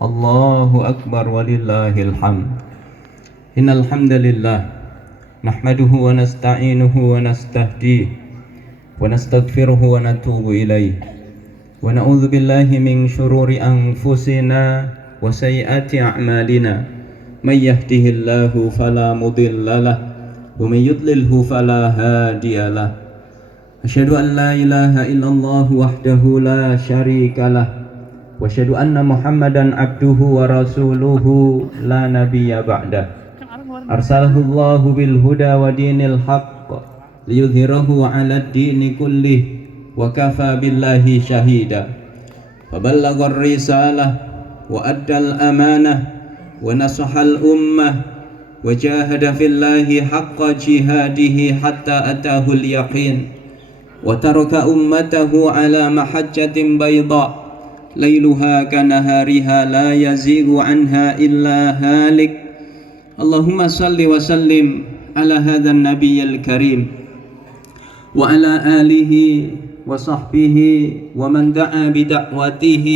الله أكبر ولله الحمد. إن الحمد لله نحمده ونستعينه ونستهديه ونستغفره ونتوب إليه ونعوذ بالله من شرور أنفسنا وسيئات أعمالنا. من يهده الله فلا مضل له ومن يضلله فلا هادي له. أشهد أن لا إله إلا الله وحده لا شريك له وأشهد أن محمدا عبده ورسوله لا نبي بعده. أرسله الله بالهدى ودين الحق ليظهره على الدين كله وكفى بالله شهيدا. فبلغ الرسالة وأدى الأمانة ونصح الأمة وجاهد في الله حق جهاده حتى أتاه اليقين وترك أمته على محجة بيضاء ليلها كنهارها لا يزيغ عنها إلا هالك. اللهم صل وسلم على هذا النبي الكريم وعلى آله وصحبه ومن دعا بدعوته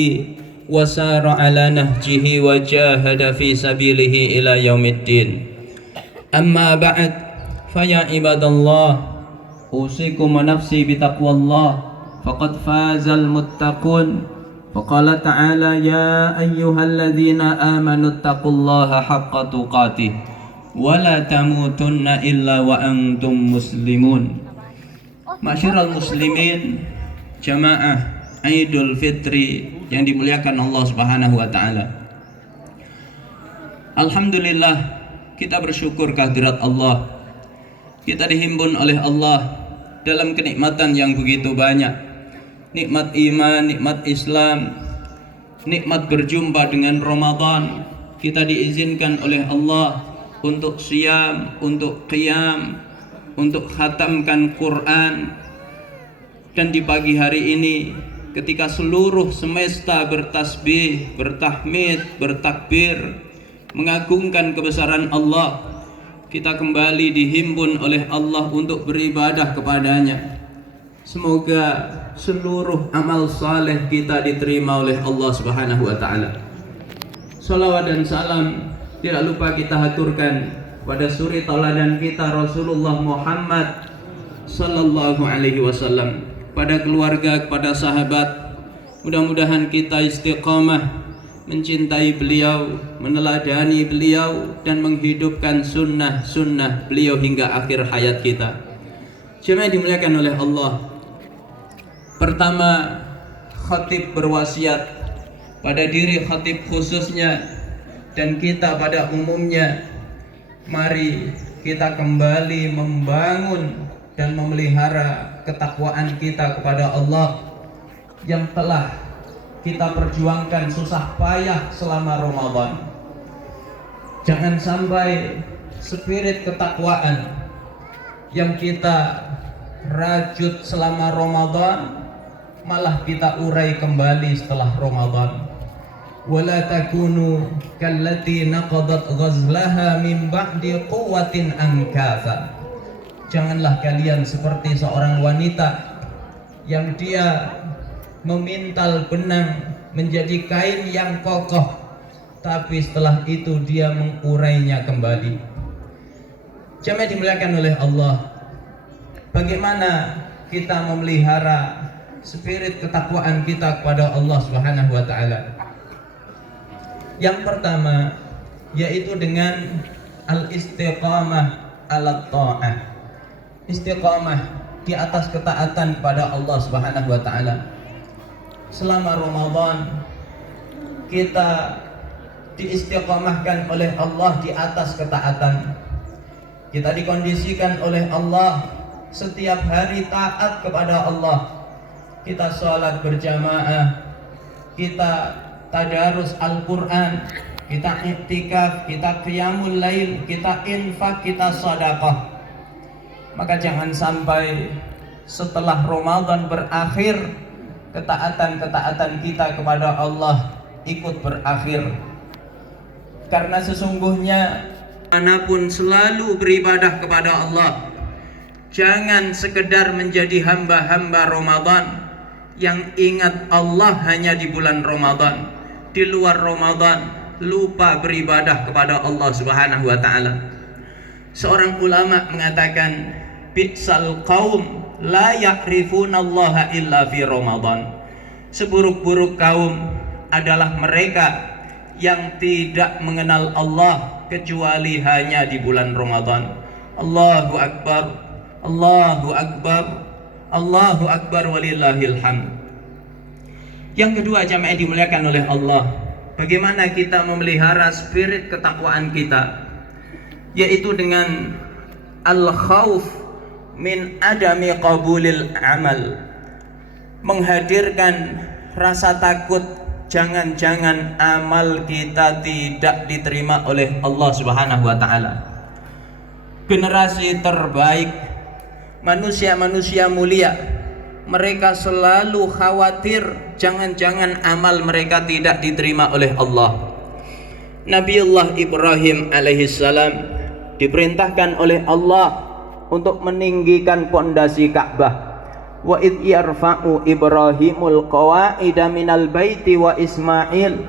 وسار على نهجه وجاهد في سبيله إلى يوم الدين. أما بعد فيا عباد الله أوصيكم ونفسي بتقوى الله فقد فاز المتقون. فقال تعالى يا أيها الذين آمنوا اتقوا الله حق تقاته ولا تموتن إلا وأنتم مسلمون. Masyarul muslimin, jamaah Idul Fitri yang dimuliakan Allah Subhanahu wa taala. Alhamdulillah, kita bersyukur kehadirat Allah. Kita dihimpun oleh Allah dalam kenikmatan yang begitu banyak. Nikmat iman, nikmat Islam, nikmat berjumpa dengan Ramadan. Kita diizinkan oleh Allah untuk siyam, untuk qiyam, untuk khatamkan Quran. Dan di pagi hari ini ketika seluruh semesta bertasbih, bertahmid, bertakbir, mengagungkan kebesaran Allah, kita kembali dihimpun oleh Allah untuk beribadah kepadanya. Semoga seluruh amal saleh kita diterima oleh Allah Subhanahu wa taala. Salawat dan salam tidak lupa kita haturkan pada suri tauladan kita Rasulullah Muhammad sallallahu alaihi wasallam, pada keluarga, kepada sahabat. Mudah-mudahan kita istiqamah mencintai beliau, meneladani beliau, dan menghidupkan sunnah-sunnah beliau hingga akhir hayat kita. Jemaah dimuliakan oleh Allah, pertama, khatib berwasiat pada diri khatib khususnya dan kita pada umumnya. Mari kita kembali membangun dan memelihara ketakwaan kita kepada Allah yang telah kita perjuangkan susah payah selama Ramadan. Jangan sampai spirit ketakwaan yang kita rajut selama Ramadan malah kita urai kembali setelah Ramadan. Wala takunu kallati naqadat ghazlaha min ba'di quwwatin ankatha. Janganlah kalian seperti seorang wanita yang dia memintal benang menjadi kain yang kokoh, tapi setelah itu dia mengurainya kembali. Jemaah dimuliakan oleh Allah, bagaimana kita memelihara spirit ketakwaan kita kepada Allah Subhanahu wa taala? Yang pertama yaitu dengan al-istiqamah ala ta'ah. Istiqamah di atas ketaatan kepada Allah Subhanahu wa taala. Selama Ramadan kita diistiqamahkan oleh Allah di atas ketaatan. Kita dikondisikan oleh Allah setiap hari taat kepada Allah. Kita sholat berjamaah, kita tadarus Al-Quran, kita iktikaf, kita qiyamul lail, kita infak, kita sedekah. Maka jangan sampai setelah Ramadan berakhir ketaatan-ketaatan kita kepada Allah ikut berakhir. Karena sesungguhnya manapun selalu beribadah kepada Allah. Jangan sekedar menjadi hamba-hamba Ramadan yang ingat Allah hanya di bulan Ramadan, di luar Ramadan lupa beribadah kepada Allah Subhanahu wa taala. Seorang ulama mengatakan, bi'sal qaum la ya'rifunallaha illa fi Ramadan. Seburuk-buruk kaum adalah mereka yang tidak mengenal Allah kecuali hanya di bulan Ramadan. Allahu akbar, Allahu akbar, Allahu akbar walillahil hamd. Yang kedua, jamaah dimuliakan oleh Allah, bagaimana kita memelihara spirit ketakwaan kita, yaitu dengan al-khauf min adami qabulil amal, menghadirkan rasa takut jangan-jangan amal kita tidak diterima oleh Allah Subhanahu wa taala. Generasi terbaik, manusia-manusia mulia, mereka selalu khawatir jangan-jangan amal mereka tidak diterima oleh Allah. Nabiullah Ibrahim alaihissalam diperintahkan oleh Allah untuk meninggikan pondasi Ka'bah. Wa id yarfa'u Ibrahimul qawa'ida minal baiti wa Ismail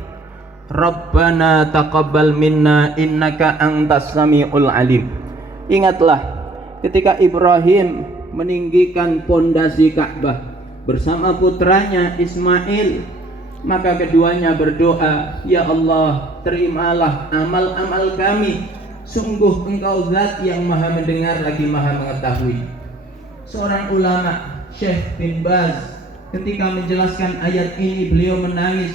Rabbana taqabbal minna innaka antas samiul alim. Ingatlah ketika Ibrahim meninggikan pondasi Ka'bah bersama putranya Ismail, maka keduanya berdoa, ya Allah, terimalah amal-amal kami, sungguh Engkau zat yang maha mendengar lagi maha mengetahui. Seorang ulama, Syekh bin Baz, ketika menjelaskan ayat ini beliau menangis.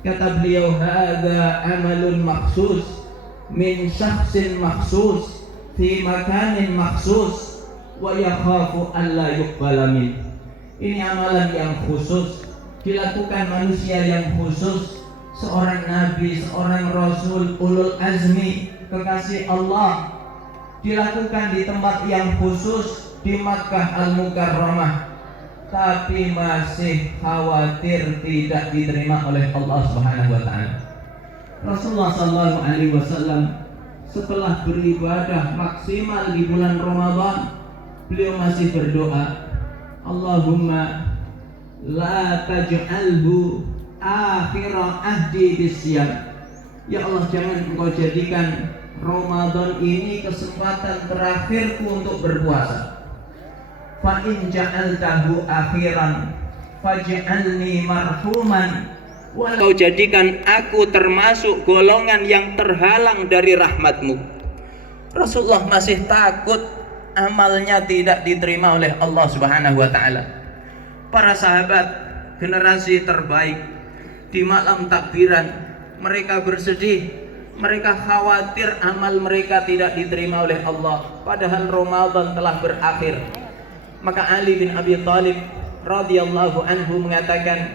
Kata beliau, hadza amalun maksus min syakhsin maksus fi makanin maksus wa yakhafu alla yuqbala min. Ini amalan yang khusus, dilakukan manusia yang khusus, seorang nabi, seorang rasul, ulul azmi, kekasih Allah, dilakukan di tempat yang khusus di Makkah Al-Mukarramah, tapi masih khawatir tidak diterima oleh Allah Subhanahu wa taala. Rasulullah sallallahu alaihi wasallam setelah beribadah maksimal di bulan Ramadan, beliau masih berdoa, Allahumma la taj'alhu akhira ahdi bisyam. Ya Allah, jangan Engkau jadikan Ramadan ini kesempatan terakhirku untuk berpuasa. Fa in ja'altahu akhiran faj'alni marhuman. Walau jadikan aku termasuk golongan yang terhalang dari rahmatmu. Rasulullah masih takut amalnya tidak diterima oleh Allah Subhanahu wa taala. Para sahabat, generasi terbaik, di malam takbiran mereka bersedih, mereka khawatir amal mereka tidak diterima oleh Allah, padahal Ramadan telah berakhir. Maka Ali bin Abi Thalib radhiyallahu anhu mengatakan,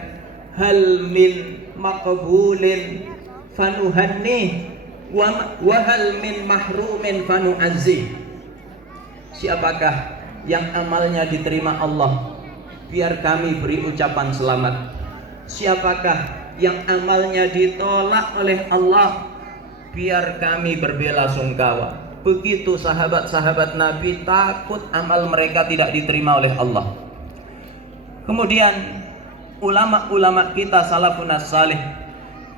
hal min maqbulin fanuhanni wa hal min mahrumin fanu'azzi. Siapakah yang amalnya diterima Allah, biar kami beri ucapan selamat. Siapakah yang amalnya ditolak oleh Allah, biar kami berbela sungkawa. Begitu sahabat-sahabat Nabi takut amal mereka tidak diterima oleh Allah. Kemudian ulama-ulama kita salafun salih,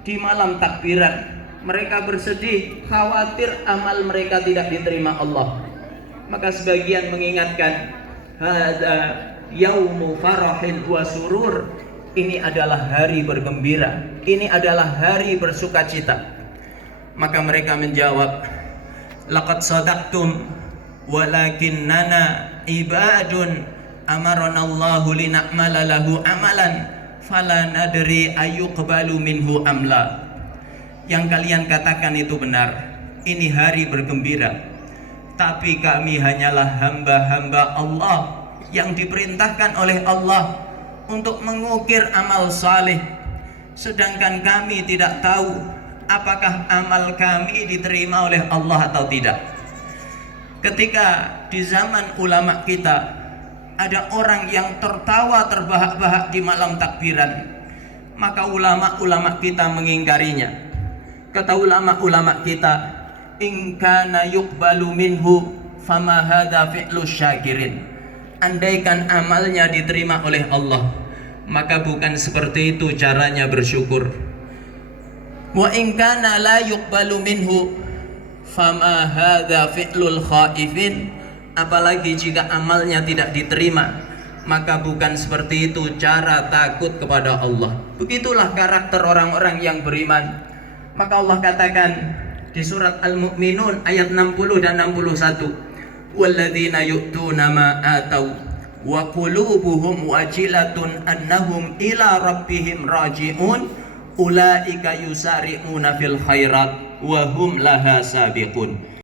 di malam takbiran mereka bersedih, khawatir amal mereka tidak diterima Allah. Maka sebagian mengingatkan, hadza yaumu farahin wa surur, ini adalah hari bergembira, ini adalah hari bersukacita. Maka mereka menjawab, laqad sadaqtum walakinnana ibadun amarana Allahu lina'mala lahu amalan fala nadri ayyuqbalu minhu amla. Yang kalian katakan itu benar, ini hari bergembira, tapi kami hanyalah hamba-hamba Allah yang diperintahkan oleh Allah untuk mengukir amal saleh, sedangkan kami tidak tahu apakah amal kami diterima oleh Allah atau tidak. Ketika di zaman ulama kita ada orang yang tertawa terbahak-bahak di malam takbiran, maka ulama-ulama kita mengingkarinya. Kata ulama-ulama kita, in kana yuqbalu minhu fama hadza fi'lu syakirin. Andaikan amalnya diterima oleh Allah, maka bukan seperti itu caranya bersyukur. Wa in kana la yuqbalu minhu fama hadza fi'lul khaifin. Apalagi jika amalnya tidak diterima, maka bukan seperti itu cara takut kepada Allah. Begitulah karakter orang-orang yang beriman. Maka Allah katakan di surat Al-Mu'minun ayat 60 dan 61, walladzina yu'tuna ma atau wa qulubuhum wajilatun annahum ila rabbihim raji'un ulaika yusari'una fil khairat wa hum laha sabiqun.